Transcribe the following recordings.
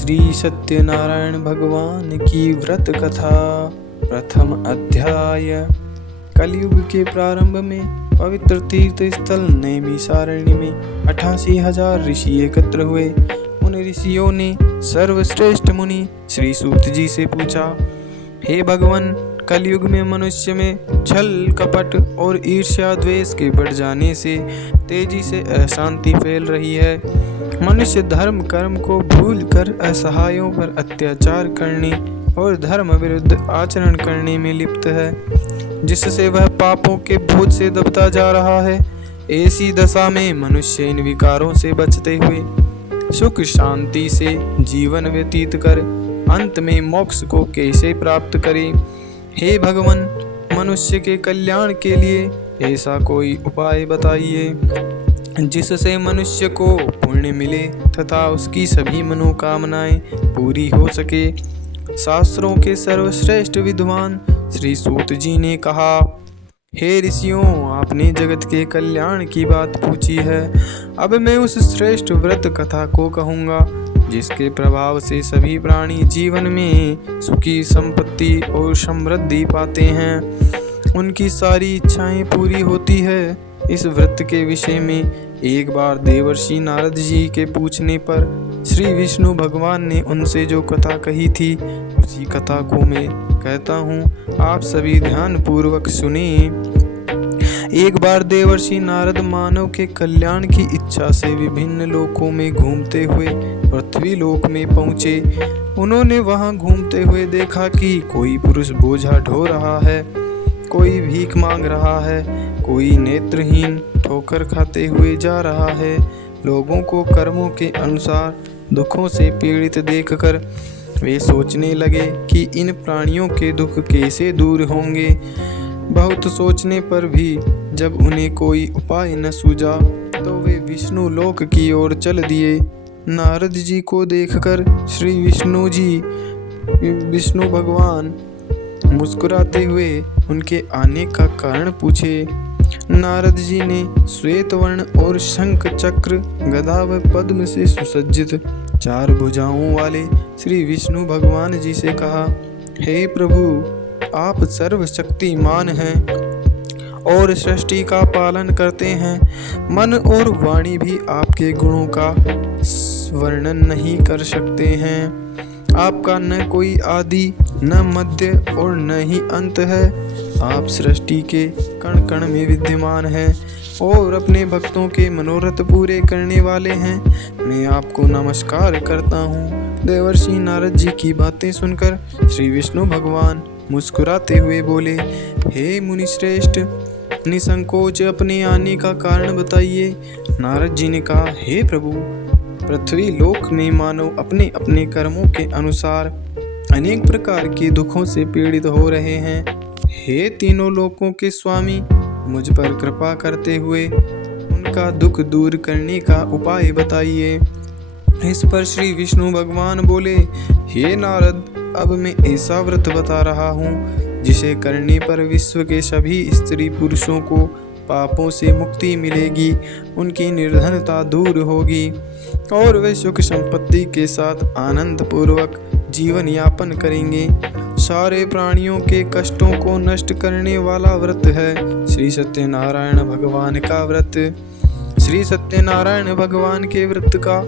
श्री सत्यनारायण भगवान की व्रत कथा। प्रथम अध्याय। कलयुग के प्रारंभ में पवित्र तीर्थ स्थल नैमिषारण्य में 88,000 ऋषि एकत्र हुए। उन ऋषियों ने सर्वश्रेष्ठ मुनि श्री सूत जी से पूछा, हे भगवान, कलयुग में मनुष्य में छल कपट और ईर्ष्या द्वेष के बढ़ जाने से तेजी से अशांति फैल रही है। मनुष्य धर्म कर्म को भूल कर असहायों पर अत्याचार करने और धर्म विरुद्ध आचरण करने में लिप्त है, जिससे वह पापों के बोझ से दबता जा रहा है। ऐसी दशा में मनुष्य इन विकारों से बचते हुए सुख शांति से जीवन व्यतीत कर अंत में मोक्ष को कैसे प्राप्त करे। हे भगवान, मनुष्य के कल्याण के लिए ऐसा कोई उपाय बताइए जिससे मनुष्य को पुण्य मिले तथा उसकी सभी मनोकामनाएं पूरी हो सके। शास्त्रों के सर्वश्रेष्ठ विद्वान श्री सूत जी ने कहा, हे ऋषियों, आपने जगत के कल्याण की बात पूछी है। अब मैं उस श्रेष्ठ व्रत कथा को कहूँगा जिसके प्रभाव से सभी प्राणी जीवन में सुखी संपत्ति और समृद्धि पाते हैं, उनकी सारी इच्छाएं पूरी होती है। इस व्रत के विषय में एक बार देवर्षि नारद जी के पूछने पर श्री विष्णु भगवान ने उनसे जो कथा कही थी, उसी कथा को मैं कहता हूँ, आप सभी ध्यान पूर्वक सुने। एक बार देवर्षि नारद मानव के कल्याण की इच्छा से विभिन्न लोकों में घूमते हुए पृथ्वी लोक में पहुँचे। उन्होंने वहां घूमते हुए देखा कि कोई पुरुष बोझा ढो रहा है, कोई भीख मांग रहा है, कोई नेत्रहीन ठोकर खाते हुए जा रहा है। लोगों को कर्मों के अनुसार दुखों से पीड़ित देखकर वे सोचने लगे कि इन प्राणियों के दुख कैसे दूर होंगे। बहुत सोचने पर भी जब उन्हें कोई उपाय न सूझा तो वे विष्णु लोक की ओर चल दिए। नारद जी को देखकर श्री विष्णु भगवान मुस्कुराते हुए उनके आने का कारण पूछे। नारद जी ने श्वेत वर्ण और शंख चक्र गदा व पद्म से सुसज्जित 4 भुजाओं वाले श्री विष्णु भगवान जी से कहा, हे प्रभु, आप सर्वशक्तिमान हैं और सृष्टि का पालन करते हैं। मन और वाणी भी आपके गुणों का वर्णन नहीं कर सकते हैं। आपका न कोई आदि, न मध्य और न ही अंत है। आप सृष्टि के कण कण में विद्यमान हैं और अपने भक्तों के मनोरथ पूरे करने वाले हैं। मैं आपको नमस्कार करता हूँ। देवर्षि नारद जी की बातें सुनकर श्री विष्णु भगवान मुस्कुराते हुए बोले, हे मुनि श्रेष्ठ, निसंकोच अपने आने का कारण बताइए। नारद जी ने कहा, हे प्रभु, पृथ्वी लोक में मानव अपने अपने कर्मों के अनुसार अनेक प्रकार के दुखों से पीड़ित हो रहे हैं। हे तीनों लोकों के स्वामी, मुझ पर कृपा करते हुए उनका दुख दूर करने का उपाय बताइए। इस पर श्री विष्णु भगवान बोले, हे नारद, अब मैं ऐसा व्रत बता रहा हूँ जिसे करने पर विश्व के सभी स्त्री पुरुषों को पापों से मुक्ति मिलेगी, उनकी निर्धनता दूर होगी और वे सुख संपत्ति के साथ आनंद पूर्वक जीवन यापन करेंगे। सारे प्राणियों के कष्टों को नष्ट करने वाला व्रत है श्री सत्यनारायण भगवान का व्रत। श्री सत्यनारायण भगवान के व्रत का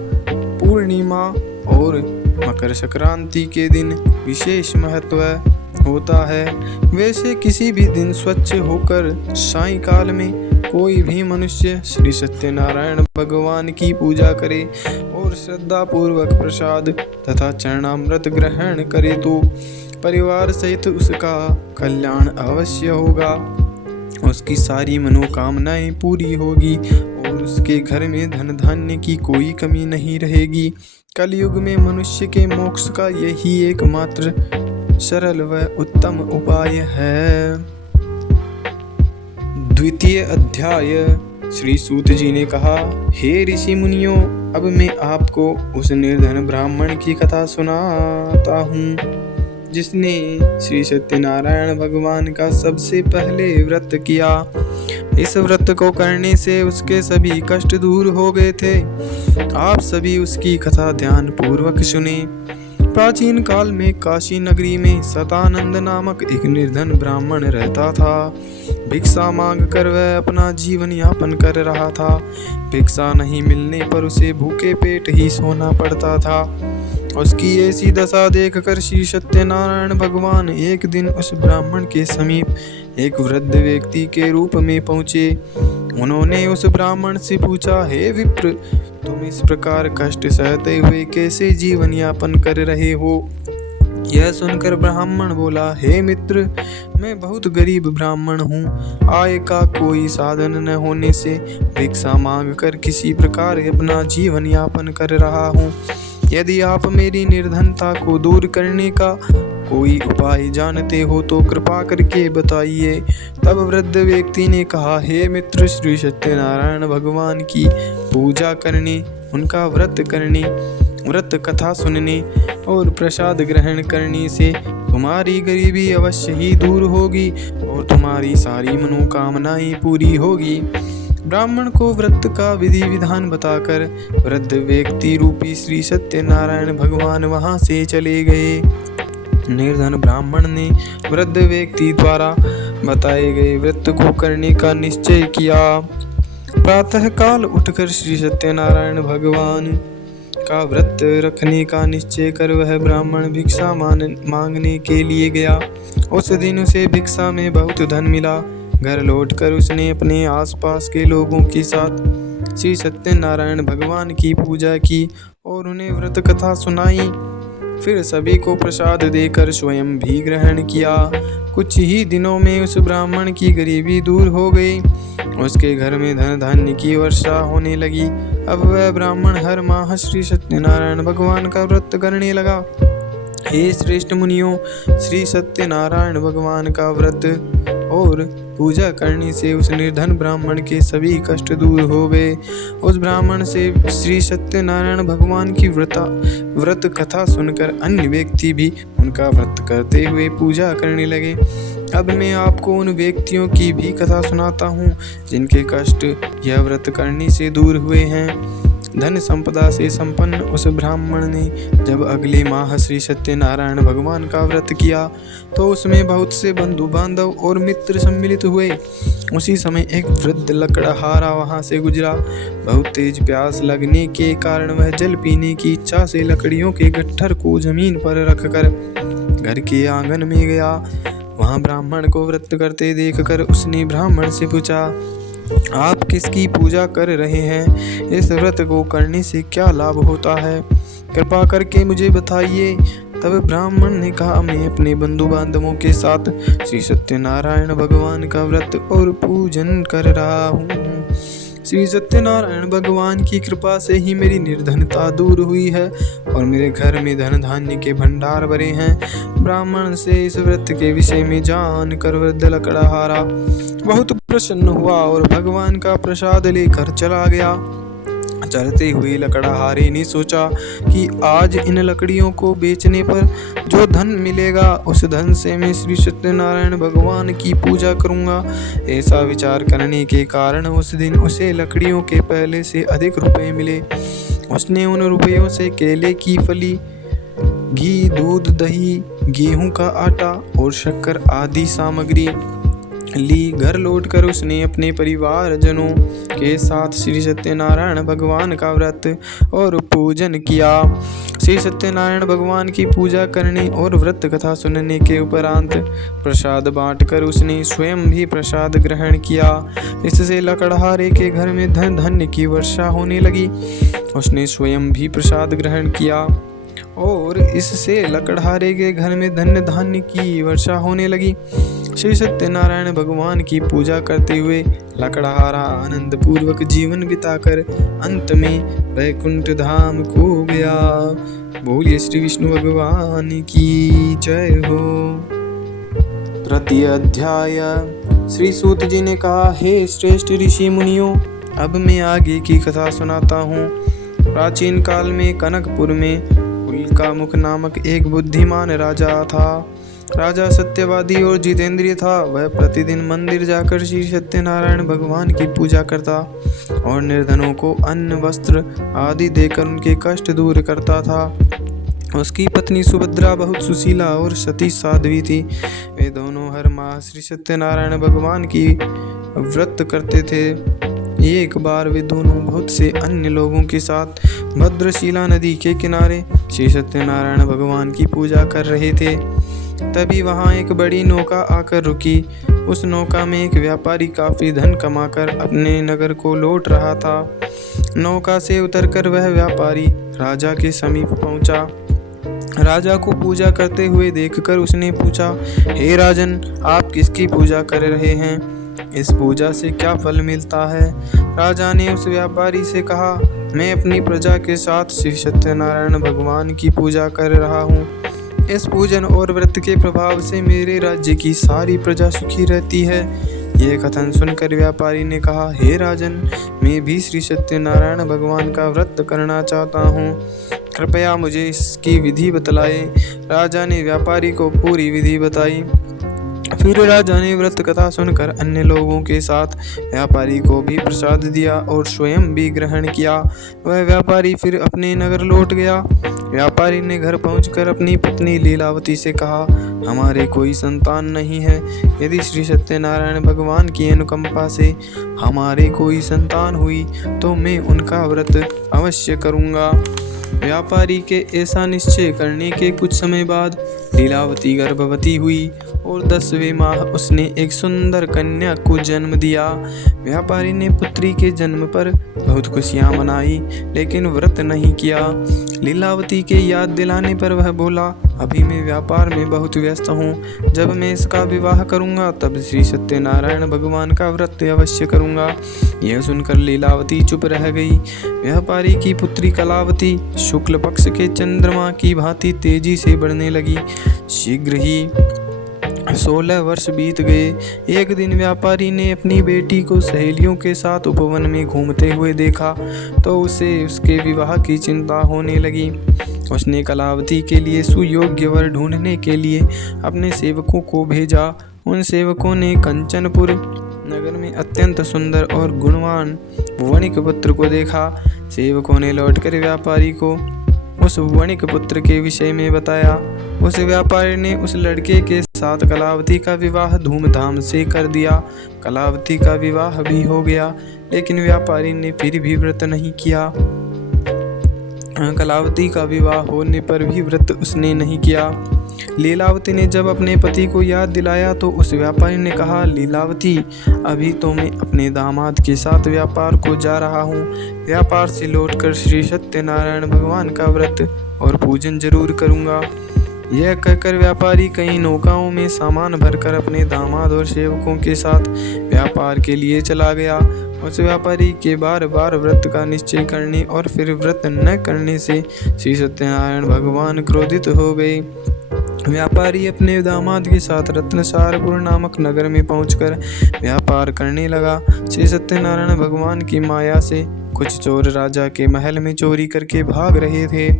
पूर्णिमा और मकर संक्रांति के दिन विशेष महत्व होता है। वैसे किसी भी दिन स्वच्छ होकर सायंकाल में कोई भी मनुष्य श्री सत्यनारायण भगवान की पूजा करे और श्रद्धा पूर्वक प्रसाद तथा चरणामृत ग्रहण करे तो परिवार सहित उसका कल्याण अवश्य होगा। उसकी सारी मनोकामनाएं पूरी होगी और उसके घर में धन धान्य की कोई कमी नहीं रहेगी। कलयुग में मनुष्य के मोक्ष का यही एकमात्र सरल व उत्तम उपाय है। द्वितीय अध्याय। श्री सूत जी ने कहा, हे ऋषि मुनियों, अब मैं आपको उस निर्धन ब्राह्मण की कथा सुनाता हूँ जिसने श्री सत्यनारायण भगवान का सबसे पहले व्रत किया। इस व्रत को करने से उसके सभी कष्ट दूर हो गए थे। आप सभी उसकी कथा ध्यान पूर्वक सुने। प्राचीन काल में काशी नगरी में सतानंद नामक एक निर्धन ब्राह्मण रहता था। भिक्षा मांग कर वह अपना जीवन यापन कर रहा था। भिक्षा नहीं मिलने पर उसे भूखे पेट ही सोना पड़ता था। उसकी ऐसी दशा देखकर श्री सत्यनारायण भगवान एक दिन उस ब्राह्मण के समीप एक वृद्ध व्यक्ति के रूप में पहुँचे। उन्होंने उस ब्राह्मण से पूछा, हे विप्र, तुम इस प्रकार कष्ट सहते हुए कैसे जीवन यापन कर रहे हो? यह सुनकर ब्राह्मण बोला, हे मित्र, मैं बहुत गरीब ब्राह्मण हूँ। आय का कोई साधन न होने से भिक्षा मांग कर किसी प्रकार अपना जीवन यापन कर रहा हूँ। यदि आप मेरी निर्धनता को दूर करने का कोई उपाय जानते हो तो कृपा करके बताइए। तब वृद्ध व्यक्ति ने कहा, हे मित्र, श्री सत्यनारायण भगवान की पूजा करने, उनका व्रत करने, व्रत कथा सुनने और प्रसाद ग्रहण करने से तुम्हारी गरीबी अवश्य ही दूर होगी और तुम्हारी सारी मनोकामनाएं पूरी होगी। ब्राह्मण को व्रत का विधि विधान बताकर वृद्ध व्यक्ति रूपी श्री सत्यनारायण भगवान वहां से चले गए। निर्धन ब्राह्मण ने वृद्ध व्यक्ति द्वारा बताए गए व्रत को करने का निश्चय किया। प्रातः काल उठकर श्री सत्यनारायण भगवान का व्रत रखने का निश्चय कर वह ब्राह्मण भिक्षा मांगने के लिए गया। उस दिन उसे भिक्षा में बहुत धन मिला। घर लौटकर उसने अपने आसपास के लोगों के साथ श्री सत्यनारायण भगवान की पूजा की और उन्हें व्रत कथा सुनाई। फिर सभी को प्रसाद देकर स्वयं भी ग्रहण किया। कुछ ही दिनों में उस ब्राह्मण की गरीबी दूर हो गई। उसके घर में धन धान्य की वर्षा होने लगी। अब वह ब्राह्मण हर माह श्री सत्यनारायण भगवान का व्रत करने लगा। हे श्रेष्ठ मुनियों, श्री सत्यनारायण भगवान का व्रत और पूजा करने से उस निर्धन ब्राह्मण के सभी कष्ट दूर हो गए। उस ब्राह्मण से श्री सत्यनारायण भगवान की व्रत कथा सुनकर अन्य व्यक्ति भी उनका व्रत करते हुए पूजा करने लगे। अब मैं आपको उन व्यक्तियों की भी कथा सुनाता हूँ जिनके कष्ट यह व्रत करने से दूर हुए हैं। धन संपदा से संपन्न उस ब्राह्मण ने जब अगले माह श्री सत्यनारायण भगवान का व्रत किया तो उसमें बहुत से बंधु बांधव और मित्र सम्मिलित हुए। उसी समय एक वृद्ध लकड़हारा वहां से गुजरा। बहुत तेज प्यास लगने के कारण वह जल पीने की इच्छा से लकड़ियों के गट्ठर को जमीन पर रखकर घर के आंगन में गया। वहां ब्राह्मण को व्रत करते देखकर उसने ब्राह्मण से पूछा, आप किसकी पूजा कर रहे हैं? इस व्रत को करने से क्या लाभ होता है? कृपा करके मुझे बताइए। तब ब्राह्मण ने कहा, मैं अपने बंधु बांधवों के साथ श्री सत्यनारायण भगवान का व्रत और पूजन कर रहा हूँ। श्री सत्यनारायण भगवान की कृपा से ही मेरी निर्धनता दूर हुई है और मेरे घर में धन धान्य के भंडार भरे हैं। ब्राह्मण से इस व्रत के विषय में जान कर वृद्ध लकड़हारा बहुत प्रसन्न हुआ और भगवान का प्रसाद लेकर चला गया। चलते हुए लकड़हारे ने सोचा कि आज इन लकड़ियों को बेचने पर जो धन मिलेगा उस धन से मैं श्री सत्यनारायण भगवान की पूजा करूंगा। ऐसा विचार करने के कारण उस दिन उसे लकड़ियों के पहले से अधिक रुपए मिले। उसने उन रुपयों से केले की फली, घी, दूध, दही, गेहूं का आटा और शक्कर आदि सामग्री ली। घर लौटकर उसने अपने परिवारजनों के साथ श्री सत्यनारायण भगवान का व्रत और पूजन किया। श्री सत्यनारायण भगवान की पूजा करने और व्रत कथा सुनने के उपरांत प्रसाद बांटकर उसने स्वयं भी प्रसाद ग्रहण किया। इससे लकड़हारे के घर में धन धान्य की वर्षा होने लगी। उसने स्वयं भी प्रसाद ग्रहण किया और इससे लकड़हारे के घर में धन धान्य की वर्षा होने लगी। श्री सत्यनारायण भगवान की पूजा करते हुए लकड़हारा आनंद पूर्वक जीवन बिताकर अंत में वैकुंठ धाम को गया। बोलिए श्री विष्णु भगवान की जय हो। तृतीय अध्याय। श्री सूत जी ने कहा, हे श्रेष्ठ ऋषि मुनियों, अब मैं आगे की कथा सुनाता हूँ। प्राचीन काल में कनकपुर में उल्कामुख नामक एक बुद्धिमान राजा था। राजा सत्यवादी और जितेंद्रिय था। वह प्रतिदिन मंदिर जाकर श्री सत्यनारायण भगवान की पूजा करता और निर्धनों को अन्न वस्त्र आदि देकर उनके कष्ट दूर करता था। उसकी पत्नी सुभद्रा बहुत सुशीला और सती साध्वी थी। वे दोनों हर माह श्री सत्यनारायण भगवान की व्रत करते थे। एक बार वे दोनों बहुत से अन्य लोगों के साथ भद्रशिला नदी के किनारे श्री सत्यनारायण भगवान की पूजा कर रहे थे। तभी वहां एक बड़ी नौका आकर रुकी। उस नौका में एक व्यापारी काफी धन कमाकर अपने नगर को लौट रहा था। नौका से उतरकर वह व्यापारी राजा के समीप पहुंचा। राजा को पूजा करते हुए देखकर उसने पूछा, हे राजन, आप किसकी पूजा कर रहे हैं? इस पूजा से क्या फल मिलता है? राजा ने उस व्यापारी से कहा, मैं अपनी प्रजा के साथ श्री सत्यनारायण भगवान की पूजा कर रहा हूँ। इस पूजन और व्रत के प्रभाव से मेरे राज्य की सारी प्रजा सुखी रहती है। ये कथन सुनकर व्यापारी ने कहा, हे राजन, मैं भी श्री सत्यनारायण भगवान का व्रत करना चाहता हूँ, कृपया मुझे इसकी विधि बतलाएं। राजा ने व्यापारी को पूरी विधि बताई। फिर राजा ने व्रत कथा सुनकर अन्य लोगों के साथ व्यापारी को भी प्रसाद दिया और स्वयं भी ग्रहण किया। वह व्यापारी फिर अपने नगर लौट गया। व्यापारी ने घर पहुंचकर अपनी पत्नी लीलावती से कहा, हमारे कोई संतान नहीं है। यदि श्री सत्यनारायण भगवान की अनुकंपा से हमारे कोई संतान हुई तो मैं उनका व्रत अवश्य करूँगा। व्यापारी के ऐसा निश्चय करने के कुछ समय बाद लीलावती गर्भवती हुई और 10वें माह उसने एक सुंदर कन्या को जन्म दिया। व्यापारी ने पुत्री के जन्म पर बहुत खुशियां मनाई, लेकिन व्रत नहीं किया। लीलावती के याद दिलाने पर वह बोला, अभी मैं व्यापार में बहुत व्यस्त हूँ। जब मैं इसका विवाह करूँगा तब श्री सत्यनारायण भगवान का व्रत अवश्य करूँगा। यह सुनकर लीलावती चुप रह गई। व्यापारी की पुत्री कलावती शुक्ल पक्ष के चंद्रमा की भांति तेजी से बढ़ने लगी। शीघ्र ही 16 वर्ष बीत गए। एक दिन व्यापारी ने अपनी बेटी को सहेलियों के साथ उपवन में घूमते हुए देखा तो उसे उसके विवाह की चिंता होने लगी। उसने कलावती के लिए सुयोग्य वर ढूंढने के लिए अपने सेवकों को भेजा। उन सेवकों ने कंचनपुर नगर में अत्यंत सुंदर और गुणवान वणिक पुत्र को देखा। सेवकों ने लौटकर व्यापारी को उस वणिक पुत्र के विषय में बताया। उस व्यापारी ने उस लड़के के साथ कलावती का विवाह धूमधाम से कर दिया। कलावती का विवाह भी हो गया, लेकिन व्यापारी ने फिर भी व्रत नहीं किया। कलावती का विवाह होने पर भी व्रत उसने नहीं किया। लीलावती ने जब अपने पति को याद दिलाया तो उस व्यापारी ने कहा, लीलावती, अभी तो मैं अपने दामाद के साथ व्यापार को जा रहा हूँ। व्यापार से लौटकर श्री सत्यनारायण भगवान का व्रत और पूजन जरूर करूँगा। यह कहकर व्यापारी कई नौकाओं में सामान भरकर अपने दामाद और सेवकों के साथ व्यापार के लिए चला गया। उस व्यापारी के बार बार व्रत का निश्चय करने और फिर व्रत न करने से श्री सत्यनारायण भगवान क्रोधित हो गए। व्यापारी अपने दामाद के साथ रत्नसारपुर नामक नगर में पहुंचकर व्यापार करने लगा। श्री सत्यनारायण भगवान की माया से कुछ चोर राजा के महल में चोरी करके भाग रहे थे।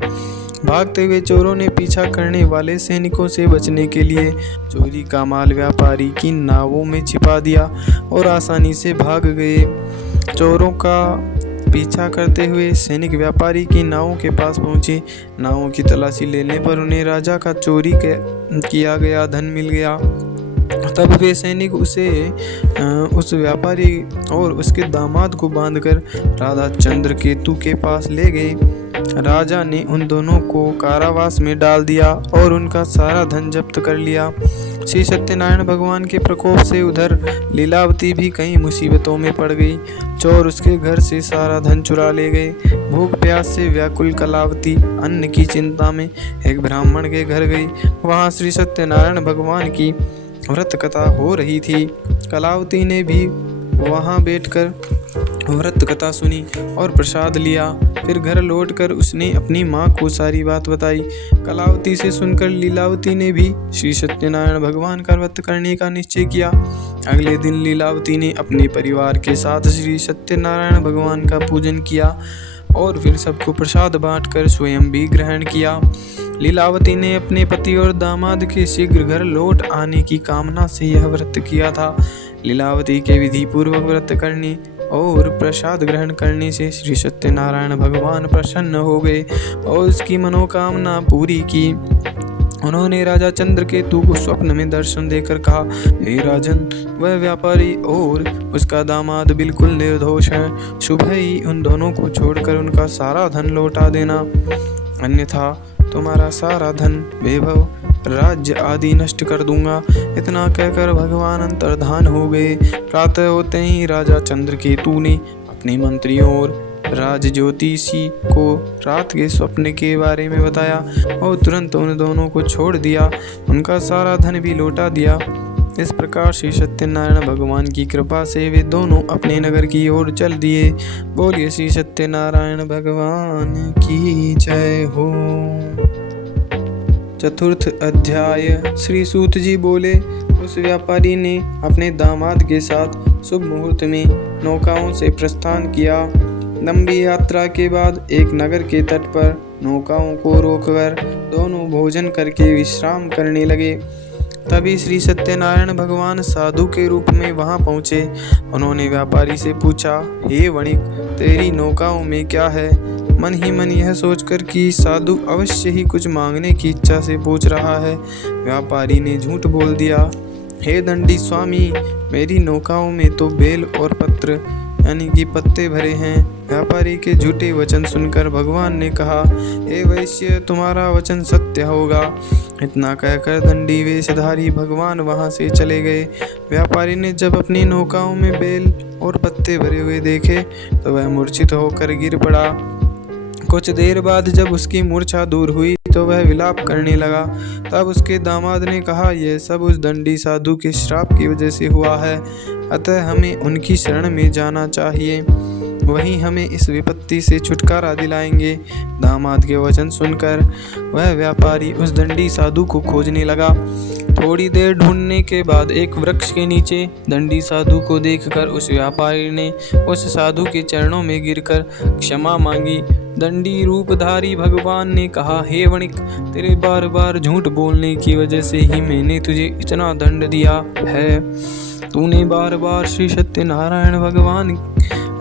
भागते हुए चोरों ने पीछा करने वाले सैनिकों से बचने के लिए चोरी का माल व्यापारी की नावों में छिपा दिया और आसानी से भाग गए। चोरों का पीछा करते हुए सैनिक व्यापारी की नावों के पास पहुंचे। नावों की तलाशी लेने पर उन्हें राजा का चोरी किया गया धन मिल गया। तब वे सैनिक उस व्यापारी और उसके दामाद को बांधकर राजा चंद्रकेतु के पास ले गए। राजा ने उन दोनों को कारावास में डाल दिया और उनका सारा धन जब्त कर लिया। श्री सत्यनारायण भगवान के प्रकोप से उधर लीलावती भी कई मुसीबतों में पड़ गई। चोर उसके घर से सारा धन चुरा ले गए। भूख प्यास से व्याकुल कलावती अन्न की चिंता में एक ब्राह्मण के घर गई। वहां श्री सत्यनारायण भगवान की व्रत कथा हो रही थी। कलावती ने भी वहां बैठकर व्रत कथा सुनी और प्रसाद लिया। फिर घर लौटकर उसने अपनी माँ को सारी बात बताई। कलावती से सुनकर लीलावती ने भी श्री सत्यनारायण भगवान का व्रत करने का निश्चय किया। अगले दिन लीलावती ने अपने परिवार के साथ श्री सत्यनारायण भगवान का पूजन किया। और फिर सबको प्रसाद बांटकर स्वयं भी ग्रहण किया। लीलावती ने अपने पति और दामाद के शीघ्र घर लौट आने की कामना से यह व्रत किया था। लीलावती के विधि पूर्वक व्रत करने और प्रसाद ग्रहण करने से श्री सत्यनारायण भगवान प्रसन्न हो गए और उसकी मनोकामना पूरी की। उन्होंने राजा चंद्रकेतु को स्वप्न में दर्शन देकर कहा, हे राजन, वह व्यापारी और उसका दामाद बिल्कुल निर्दोष है। सुबह ही उन दोनों को छोड़कर उनका सारा धन लौटा देना, अन्यथा तुम्हारा सारा धन, वैभव, राज्य आदि नष्ट कर दूंगा। इतना कहकर भगवान अंतर्धान हो गए। प्रातः होते ही राजा चंद्रकेतु ने अपने मंत्रियों और राज ज्योतिषी को रात के स्वप्न के बारे में बताया और तुरंत उन दोनों को छोड़ दिया। उनका सारा धन भी लौटा दिया। इस प्रकार श्री सत्यनारायण भगवान की कृपा से वे दोनों अपने नगर की ओर चल दिए। बोलिए श्री सत्यनारायण भगवान की जय हो। चतुर्थ अध्याय। श्री सूत जी बोले, उस व्यापारी ने अपने दामाद के साथ शुभ मुहूर्त में नौकाओं से प्रस्थान किया। लंबी यात्रा के बाद एक नगर के तट पर नौकाओं को रोककर दोनों भोजन करके विश्राम करने लगे। तभी श्री सत्यनारायण भगवान साधु के रूप में वहां पहुंचे। उन्होंने व्यापारी से पूछा, हे वणिक, तेरी नौकाओं में क्या है? मन ही मन यह सोचकर कि साधु अवश्य ही कुछ मांगने की इच्छा से पूछ रहा है, व्यापारी ने झूठ बोल दिया, हे दंडी स्वामी, मेरी नौकाओं में तो बेल और पत्र यानी कि पत्ते भरे हैं। व्यापारी के झूठे वचन सुनकर भगवान ने कहा, हे वैश्य, तुम्हारा वचन सत्य होगा। इतना कहकर दंडी वेशधारी भगवान वहां से चले गए। व्यापारी ने जब अपनी नौकाओं में बेल और पत्ते भरे हुए देखे तो वह मूर्छित होकर गिर पड़ा। कुछ देर बाद जब उसकी मूर्छा दूर हुई तो वह विलाप करने लगा। तब उसके दामाद ने कहा, यह सब उस दंडी साधु के श्राप की वजह से हुआ है, अतः हमें उनकी शरण में जाना चाहिए, वही हमें इस विपत्ति से छुटकारा दिलाएंगे। दामाद के वचन सुनकर वह व्यापारी उस दंडी साधु को खोजने लगा। थोड़ी देर ढूंढने के बाद एक वृक्ष के नीचे दंडी साधु को देखकर उस व्यापारी ने उस साधु के चरणों में गिरकर क्षमा मांगी। दंडी रूपधारी भगवान ने कहा, हे वणिक, तेरे बार बार झूठ बोलने की वजह से ही मैंने तुझे इतना दंड दिया है। तूने बार बार श्री सत्यनारायण भगवान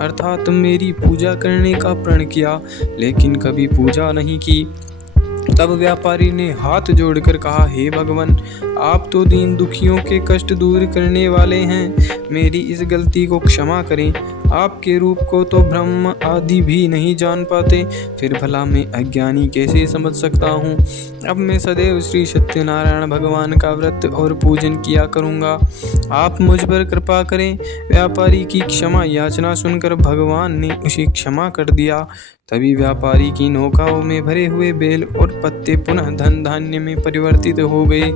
अर्थात मेरी पूजा करने का प्रण किया, लेकिन कभी पूजा नहीं की। तब व्यापारी ने हाथ जोड़कर कहा, हे भगवान, आप तो दीन दुखियों के कष्ट दूर करने वाले हैं, मेरी इस गलती को क्षमा करें। आपके रूप को तो ब्रह्म आदि भी नहीं जान पाते, फिर भला मैं अज्ञानी कैसे समझ सकता हूँ। अब मैं सदैव श्री सत्यनारायण भगवान का व्रत और पूजन किया करूँगा, आप मुझ पर कृपा करें। व्यापारी की क्षमा याचना सुनकर भगवान ने उसे क्षमा कर दिया। तभी व्यापारी की नौकाओं में भरे हुए बेल और पत्ते पुनः धन धान्य में परिवर्तित हो गए।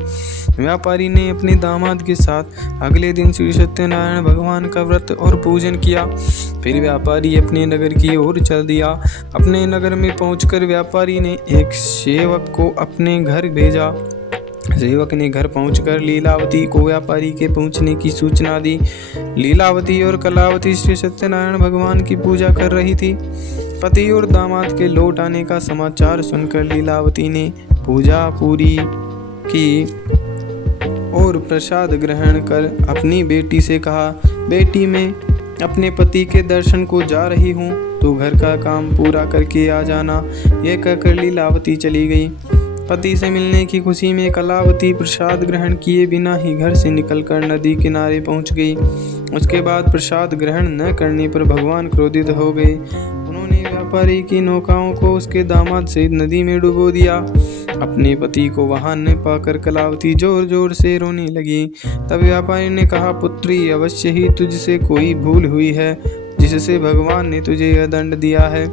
व्यापारी ने अपने दामाद के साथ अगले दिन श्री सत्यनारायण भगवान का व्रत और पूजन किया। फिर व्यापारी अपने नगर की ओर चल दिया। अपने नगर में पहुंचकर व्यापारी ने एक सेवक को अपने घर भेजा। सेवक ने घर पहुंचकर लीलावती को व्यापारी के पहुंचने की सूचना दी। लीलावती और कलावती श्री सत्यनारायण भगवान की पूजा कर रही थी। पति और दामाद के लौट आने का समाचार सुनकर लीलावती ने पूजा पूरी की और प्रसाद ग्रहण कर अपनी बेटी से कहा, बेटी, मैं अपने पति के दर्शन को जा रही हूँ, तो घर का काम पूरा करके आ जाना। यह कहकर लीलावती चली गई। पति से मिलने की खुशी में कलावती प्रसाद ग्रहण किए बिना ही घर से निकलकर नदी किनारे पहुंच गई। उसके बाद प्रसाद ग्रहण न करने पर भगवान क्रोधित हो गए। उन्होंने व्यापारी की नौकाओं को उसके दामाद सहित नदी में डुबो दिया। अपने पति को वहां न पाकर कलावती जोर जोर से रोने लगी। तब व्यापारी ने कहा, पुत्री, अवश्य ही तुझसे कोई भूल हुई है जिससे भगवान ने तुझे यह दंड दिया है।